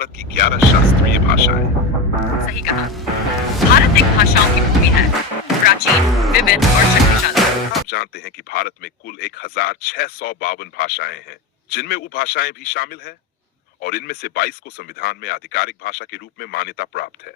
भारत की 11 शास्त्रीय भाषाएं। सही कहा। भारत एक भाषाओं की भूमि है, प्राचीन, विविध और शक्तिशाली। आप जानते हैं कि भारत में कुल 1652 भाषाएं हैं, जिनमें उपभाषाएं भी शामिल है, और इनमें से 22 को संविधान में आधिकारिक भाषा के रूप में मान्यता प्राप्त है।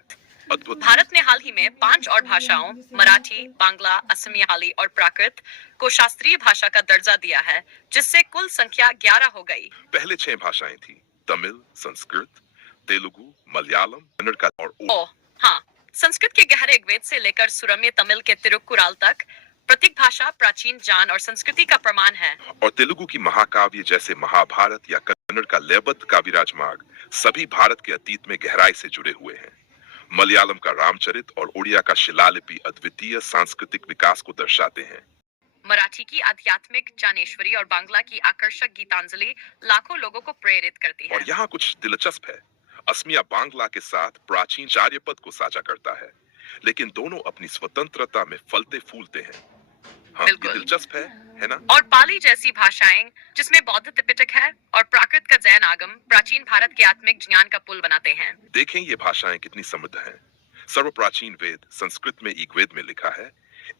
अद्भुत। भारत ने हाल ही में 5 और भाषाओं मराठी, बांग्ला, असमियाली और प्राकृत को शास्त्रीय भाषा का दर्जा दिया है, जिससे कुल संख्या 11 हो गई। पहले 6 भाषाएं थी, तमिल, संस्कृत, तेलुगु, मलयालम, कन्नड़ का और हाँ, संस्कृत के गहरे ऋग्वेद से लेकर सुरम्य तमिल के तिरुक्कुराल तक प्रत्येक भाषा प्राचीन ज्ञान और संस्कृति का प्रमाण है। और तेलुगु की महाकाव्य जैसे महाभारत या कन्नड़ का लयबद्ध काव्य राजमार्ग सभी भारत के अतीत में गहराई से जुड़े हुए हैं। मलयालम का रामचरित और उड़िया का शिलालिपि अद्वितीय सांस्कृतिक विकास को दर्शाते हैं। मराठी की आध्यात्मिक ज्ञानेश्वरी और बांग्ला की आकर्षक गीतांजलि लाखों लोगों को प्रेरित करती है। और यहाँ कुछ दिलचस्प है, असमिया बांग्ला के साथ प्राचीन चार्यपद को साझा करता है, लेकिन दोनों अपनी स्वतंत्रता में फलते फूलते हैं। हाँ, ये दिलचस्प है ना? और पाली जैसी भाषाएं, जिसमें बौद्ध त्रिपिटक है और प्राकृत का जैन आगम, प्राचीन भारत के आत्मिक ज्ञान का पुल बनाते हैं। देखें ये भाषाएं कितनी समृद्ध हैं। सर्वप्राचीन वेद संस्कृत में ऋग्वेद में लिखा है,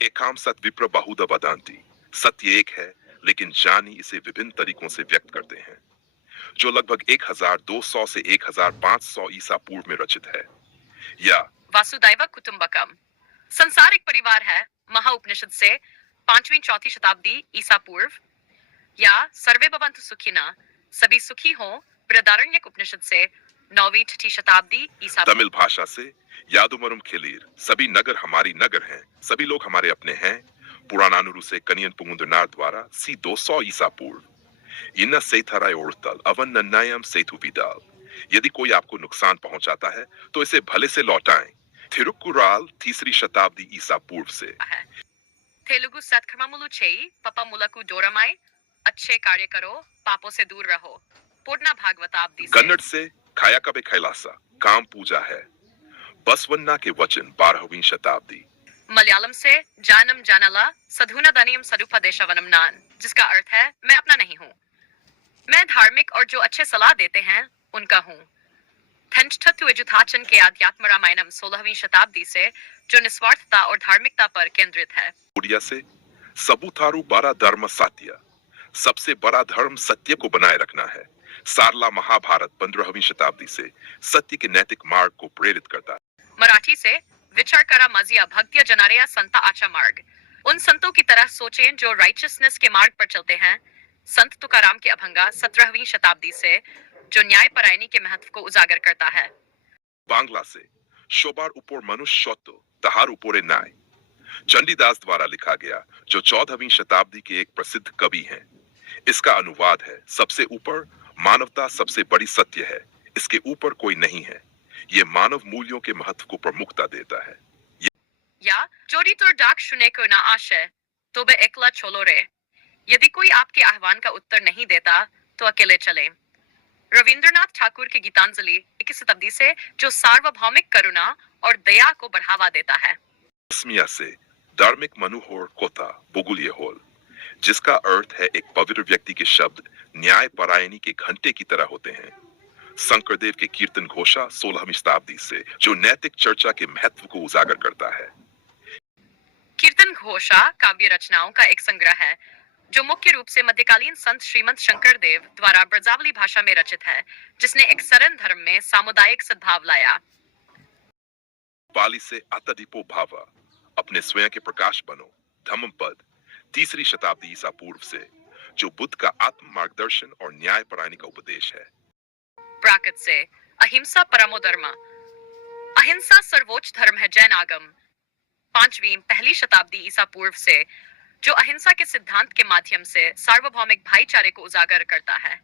एकाम सत विप्र बहुधा वदन्ति, सत्य एक है लेकिन ज्ञानी इसे विभिन्न तरीकों से व्यक्त करते हैं, जो लगभग 1200 से 1500 ईसा पूर्व में रचित है। या वासुदैव कुटुंबकम, संसार एक परिवार है, महाउपनिषद से 5वीं-4वीं शताब्दी ईसा पूर्व। या सर्वे भवन्तु सुखिनः, सभी सुखी हों, बृहदारण्यक उपनिषद से 9वीं-6वीं शताब्दी ईसा। तमिल भाषा से यादुमरुम खिलीर, सभी नगर हमारी नगर हैं, सभी लोग हमारे अपने हैं, पुराणानुरु से कनियन पुंगुंदनार द्वारा सी 200 ईसा पूर्व। इन्ना सेथराय ओर्थल अवन नन्नायम सेतु विदाल, यदि कोई आपको नुकसान पहुंचाता है तो इसे भले से लौटाएं। थिरुक्कुराल 3री शताब्दी ईसा पूर्व से। तेलुगु सत्कर्ममुलु चेई पपमुलकु डोरमाई, अच्छे कार्य करो, पापों से दूर रहो, पूर्णा भागवताब्दी से। कन्नड़ से खायाकबे कैलासा, काम पूजा है, बसवन्ना के वचन 12वीं शताब्दी। मलयालम से जानम जानला सधुना दनियम सदुपदेशवनम नान, जिसका अर्थ है मैं अपना नहीं हूँ, मैं धार्मिक और जो अच्छे सलाह देते हैं उनका हूँ। थेंचथतु एजुथाचन के आध्यात्म रामायणम 16वीं शताब्दी से, जो निस्वार्थता और धार्मिकता पर केंद्रित है। उड़िया से सबुथारु बड़ा धर्म सत्य, सबसे बड़ा धर्म सत्य को बनाए रखना है। सारला महाभारत 15वीं शताब्दी से सत्य के नैतिक मार्ग को प्रेरित करता है। मराठी से विचार करा मजिया भक्तिया जनारेया संता आचा मार्ग, उन संतों की तरह सोचें जो राइचसनेस के मार्ग पर चलते हैं। संत तुकाराम के अभंगा 17वीं शताब्दी से, जो न्याय परायणी के महत्व को उजागर करता है। बांग्ला से शोबार ऊपर मनुष्य शोतो तहार ऊपर न्याय, चंडीदास द्वारा लिखा गया, जो 14वीं शताब्दी के एक प्रसिद्ध कवि हैं। इसका अनुवाद है, सबसे ऊपर मानवता सबसे बड़ी सत्य है, इसके ऊपर कोई नहीं है। ये मानव मूल्यों के महत्व को प्रमुखता देता है। या जोड़ी तोर डाक सुने को ना आशे तो बे एकला छोलो रे, यदि कोई आपके आह्वान का उत्तर नहीं देता तो अकेले चलें। रविंद्रनाथ ठाकुर की गीतांजलि 21वीं शताब्दी से, जो सार्वभौमिक करुणा और दया को बढ़ावा देता है। असमिया से धार्मिक मनुहोर कोता बोगुलिये होल, जिसका अर्थ है एक पवित्र व्यक्ति के शब्द न्याय परायणी के घंटे की तरह होते हैं। शंकरदेव के कीर्तन घोषा 16वीं शताब्दी से, जो नैतिक चर्चा के महत्व को उजागर करता है। कीर्तन घोषा काव्य रचनाओं का एक संग्रह है, जो मुख्य रूप से मध्यकालीन संत श्रीमंत शंकरदेव द्वारा ब्रजावली भाषा में रचित है, जिसने एक सरल धर्म में सामुदायिक सद्भाव लाया। पाली से अतदीपो भावा, अपने स्वयं के प्रकाश बनो, धम्मपद 3री शताब्दी ईसा पूर्व से, जो बुद्ध का आत्म मार्गदर्शन और न्याय परायणी का उपदेश है। प्राकृत से अहिंसा परमो धर्म, अहिंसा सर्वोच्च धर्म है, जैन आगम 5वीं पहली शताब्दी ईसा पूर्व से, जो अहिंसा के सिद्धांत के माध्यम से सार्वभौमिक भाईचारे को उजागर करता है।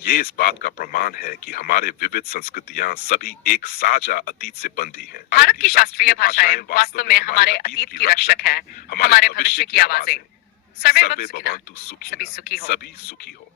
ये इस बात का प्रमाण है कि हमारे विविध संस्कृतियां सभी एक साझा अतीत से बंधी हैं। भारत की शास्त्रीय भाषाएं वास्तव में हमारे अतीत की रक्षक हैं, हमारे भविष्य की आवाजें। सर्वे भवन्तु सुखिनः, सभी सुखी हो।